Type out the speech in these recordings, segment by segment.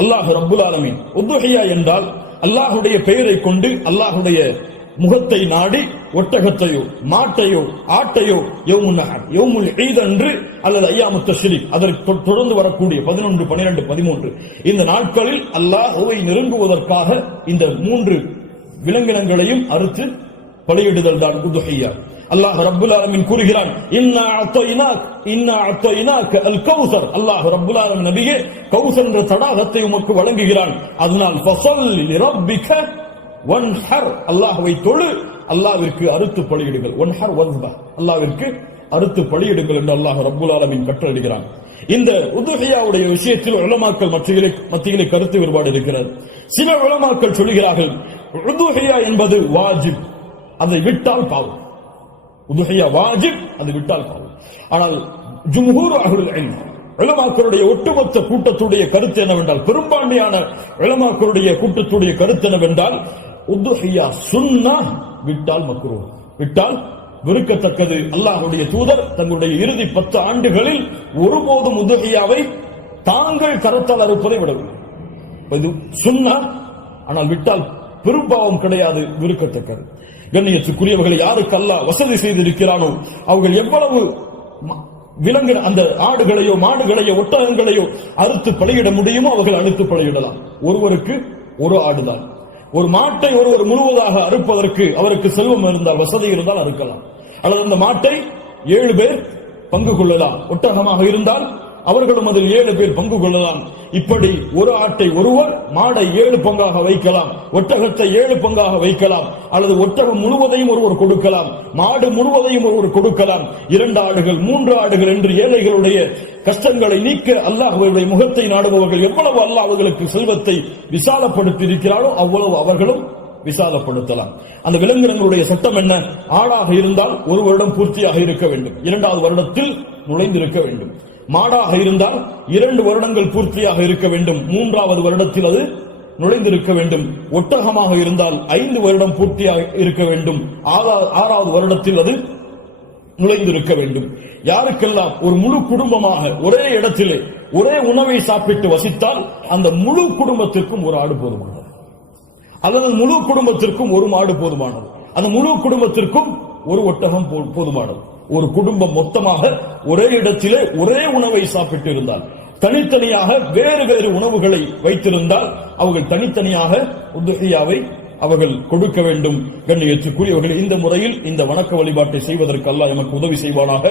அல்லாஹ் ரப்புல் ஆலமீன் உதுஹியா என்றால் அல்லாஹுடைய பெயரை கொண்டு அல்லாஹுடைய முகத்தை நாடி ஒட்டகத்தையோ மாட்டையோ ஆட்டையோ யௌமுன் நஹர் யௌமுல் ஈத் அன்று அல்லது அய்யாமுத் தஷ்ரீக் அதற்கு தொடர்ந்து வரக்கூடிய 11, 12, 13 இந்த நாட்களில் அல்லாஹ்வை நெருங்குவதற்காக இந்த 3 விலங்கினங்களையும் அறுத்து பலியிடுதல் தான் உதுஹியா. அல்லாஹ் ரப்புல் ஆலமீன் கூறுகிறான், இன்னா அத்தைனாக அல் கௌசர். அல்லாஹ் ரப்புல் ஆலமீன் நபியே கௌசர் என்ற தடாகத்தை உமக்கு வழங்குகிறான். அதனால் ஃபஸல்லி லிரப்பிக வன்ஹர், அல்லாஹ்வை தொழு, அல்லாஹ்விற்கு அறுத்து பலியிடுங்கள். வன்ஹர் வஸ்ப, அல்லாஹ்விற்கு அறுத்து பலியிடுங்கள் என்று அல்லாஹ் ரப்புல் ஆலமீன் கட்டளையிடுகிறான். இந்த உதுஹியாவுடைய விஷயத்தில் உலமாக்கள் மத்தியிலே கருத்து வேறுபாடு இருக்கிறது. சில உலமாக்கள் சொல்கிறார்கள் உதுஹியா என்பது வாஜிப், அதை விட்டால் பாவம். உதுஹியா வாஜிப், அது விட்டால் பாவம். ஆனால் ஜும்ஹூர் அஹ்லுல் இல்ம் உலமாக்களுடைய ஒட்டுமொத்த கூட்டத்துடைய கருத்து என்னவென்றால், பெரும்பான்மையான உலமாக்களுடைய கூட்டத்துடைய கருத்து என்னவென்றால், உதுஹியா சுன்னah, விட்டால் மக்ரூஹ், விட்டால் வெறுக்கத்தக்கது. அல்லாஹ்வுடைய தூதர் தங்களுடைய இறுதி 10 ஆண்டுகளில் ஒருபோதும் உதுஹியாவை தாங்கள் கரத்தால் அறுப்பதை விடவில்லை. இது சுன்னah, ஆனால் விட்டால் பெரும்பாவம் கிடையாது, வெறுக்கத்தக்கது. கண்ணியத்துக்குரியவர்களை யாருக்கு அல்லாஹ் வசதி செய்திருக்கிறானோ அவர்கள் எவ்வளவு விலங்கு அந்த ஆடுகளையோ மாடுகளையோ ஒட்டகங்களையோ அறுத்து பலியிட முடியுமோ அவர்கள் அறுத்து பலியிடலாம். ஒருவருக்கு ஒரு ஆடுதான். ஒரு மாட்டை ஒருவர் முழுவதாக அறுப்பதற்கு அவருக்கு செல்வம் இருந்தால், வசதி இருந்தால் அறுக்கலாம். அல்லது அந்த மாட்டை 7 பேர் பங்கு கொள்ளலாம். ஒட்டகமாக இருந்தால் அவர்களும் அதில் 7 பேர் பங்கு கொள்ளலாம். இப்படி ஒரு ஆட்டை ஒருவர், மாடை 7 பங்காக வைக்கலாம், ஒட்டகத்தை 7 பங்காக வைக்கலாம். அல்லது ஒட்டகம் முழுவதையும் ஒருவர் கொடுக்கலாம், மாடு முழுவதையும் ஒருவர் கொடுக்கலாம். 2 ஆடுகள் 3 ஆடுகள் என்று ஏழைகளுடைய கஷ்டங்களை நீக்க அல்லாஹ்வுடைய முகத்தை நாடுபவர்கள் எவ்வளவு அல்லாஹ் அவர்களுக்கு செல்வத்தை விசாலப்படுத்தி இருக்கிறாரோ அவ்வளவு அவர்களும் விசாலப்படுத்தலாம். அந்த விலங்கினங்களுடைய சட்டம் என்ன? ஆடாக இருந்தால் 1 வருடம் பூர்த்தியாக இருக்க வேண்டும், 2வது வருடத்தில் நுழைந்திருக்க வேண்டும். மாடாக இருந்தால் 2 வருடங்கள் பூர்த்தியாக இருக்க வேண்டும், 3வது வருடத்தில் அது நுழைந்திருக்க வேண்டும். ஒட்டகமாக இருந்தால் 5 வருடம் பூர்த்தியாக இருக்க வேண்டும், 6வது வருடத்தில் அது நுழைந்திருக்க வேண்டும். யாருக்கெல்லாம் ஒரு முழு குடும்பமாக ஒரே இடத்திலே ஒரே உணவை சாப்பிட்டு வசித்தால் அந்த முழு குடும்பத்திற்கும் ஒரு ஆடு போதுமானது, அல்லது முழு குடும்பத்திற்கும் ஒரு மாடு போதுமானது, அந்த முழு குடும்பத்திற்கும் ஒரு ஒட்டகம் போதுமானது. ஒரு குடும்பம் மொத்தமாக ஒரே இடத்திலே ஒரே உணவை சாப்பிட்டு இருந்தால், தனித்தனியாக வேறு வேறு உணவுகளை வைத்திருந்தால் அவர்கள் தனித்தனியாக உதுஹியாவை அவர்கள் கொடுக்க வேண்டும். கண்ணியத்துக்குரியவர்கள், இந்த முறையில் இந்த வணக்க வழிபாட்டை செய்வதற்கு அல்லாஹ் எமக்கு உதவி செய்வானாக.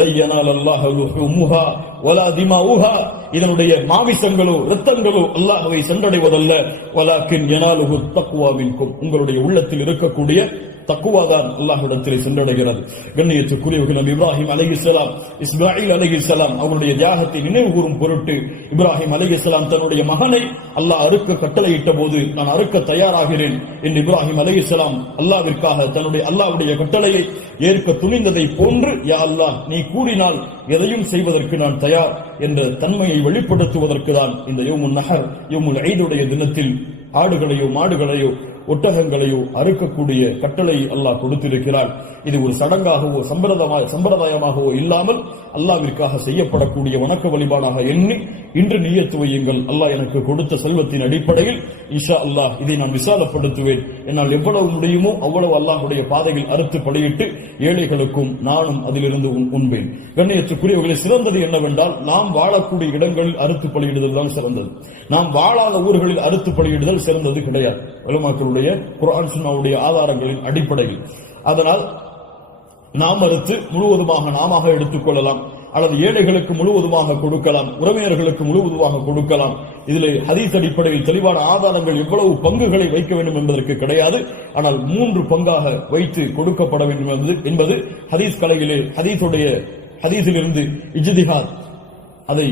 லை யனாலல்லாஹு லுஹுமுஹா வலா திமாஉஹா, இதனுடைய மாமிசங்களோ இரத்தங்களோ அல்லாஹ்வை சென்றடைவதல்ல. வலாக்கின் யனாலுஹு தக்வா மின்கும், உங்களுடைய உள்ளத்தில் இருக்கக்கூடிய தக்குவாதான் அல்லாஹ்விடத்திலே சென்றடைகிறது. கண்ணியத்துக்குரியவர்கள், நபி இப்ராஹிம் அலைஹிஸ்ஸலாம், இஸ்மாயில் அலைஹிஸ்ஸலாம் அவருடைய தியாகத்தை நினைவு கூறும் பொருட்டு இப்ராஹிம் அலைஹிஸ்ஸலாம் தன்னுடைய மகனை அல்லாஹ் அறுக்க கட்டளையிட்ட போது, நான் அறுக்க தயாராகிறேன் என்று இப்ராஹிம் அலைஹிஸ்ஸலாம் அல்லாஹ்விற்காக தன்னுடைய அல்லாஹ்வுடைய கட்டளையை ஏற்க துணிந்ததை போன்று, யா அல்லாஹ் நீ கூறினால் எதையும் செய்வதற்கு நான் தயார் என்ற தன்மையை வெளிப்படுத்துவதற்கு தான் இந்த யௌமுன் நஹர், யௌமுல் ஈதுடைய தினத்தில் ஆடுகளையோ மாடுகளையோ ஒட்டகங்களையோ அறுக்கக்கூடிய கட்டளை அல்லாஹ் கொடுத்திருக்கிறார். இது ஒரு சடங்காகவோ சம்பிரதாயமாகவோ இல்லாமல் அல்லாஹ்விற்காக செய்யப்படக்கூடிய வணக்க வழிபாடாக எண்ணி இன்று நியத்து வையுங்கள். அல்லாஹ் எனக்கு கொடுத்த செல்வத்தின் அடிப்படையில் இன்ஷா அல்லாஹ் இதை நான் விசாலப்படுத்துவேன். என்னால் எவ்வளவு முடியுமோ அவ்வளவு அல்லாஹ்வுடைய பாதையில் அறுத்து பலியிட்டு ஏழைகளுக்கும் நானும் அதிலிருந்து உண்பேன். கண்ணியத்துக்குரியவர்களை, சிறந்தது என்னவென்றால் நாம் வாழக்கூடிய இடங்களில் அறுத்து பலியிடுதல் தான் சிறந்தது. நாம் வாழாத ஊர்களில் அறுத்து பலியிடுதல் சிறந்தது கிடையாது, உலமாக்களுடைய குர்ஆன் சுன்னாவுடைய ஆதாரங்களின் அடிப்படையில். அதனால் நாம் அறுத்து முழுவதுமாக நாம எடுத்துக் கொள்ளலாம், அல்லது ஏழைகளுக்கு முழுவதுமாக கொடுக்கலாம், உறவினர்களுக்கு முழுவதுமாக கொடுக்கலாம். இதில் ஹதீஸ் அடிப்படையில் தெளிவான ஆதாரங்கள் எவ்வளவு பங்குகளை வைக்க வேண்டும் என்பதற்கு கிடையாது. ஆனால் 3 பங்காக வைத்து கொடுக்கப்பட வேண்டும் என்பது ஹதீஸ் கலையிலே ஹதீஸிலிருந்து இஜ்திஹாத் அதை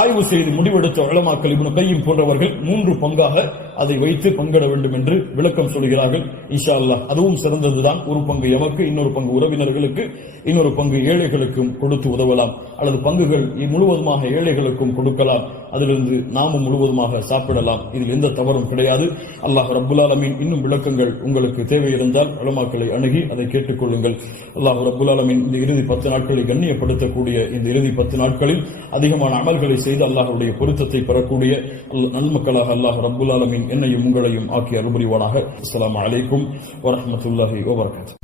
ஆய்வு செய்து முடிவெடுத்த உலமாக்கள் இப்னு கையிம் போன்றவர்கள் 3 பங்காக அதை வைத்து பங்கிட வேண்டும் என்று விளக்கம் சொல்கிறார்கள். இன்ஷா அல்லாஹ் அதுவும் சிறந்ததுதான். 1 பங்கு எமக்கு, இன்னொரு பங்கு உறவினர்களுக்கு, இன்னொரு பங்கு ஏழைகளுக்கும் கொடுத்து உதவலாம். அல்லது பங்குகள் முழுவதுமாக ஏழைகளுக்கும் கொடுக்கலாம், அதிலிருந்து நாமும் முழுவதுமாக சாப்பிடலாம். இதில் எந்த தவறும் கிடையாது. அல்லாஹ் ரப்புல் ஆலமீன் இன்னும் விளக்கங்கள் உங்களுக்கு தேவை இருந்தால் உலமாக்களை அணுகி அதை கேட்டுக்கொள்ளுங்கள். அல்லாஹ் ரப்புல் ஆலமீன் இந்த இறுதி 10 நாட்களை கண்ணியப்படுத்தக்கூடிய இந்த இறுதி 10 நாட்களில் அதிகமான அமல்களை அமல்களை செய்து அல்லாஹ்வுடைய பொருத்தத்தை பெறக்கூடிய நன்மக்களாக அல்லாஹ் ரப்புல் ஆலமீன் என்னையும் உங்களையும் ஆக்கி அருள்புரிவானாக. அஸ்ஸலாமு அலைக்கும் வரஹ்மத்துல்லாஹி வபரகாத்துஹு.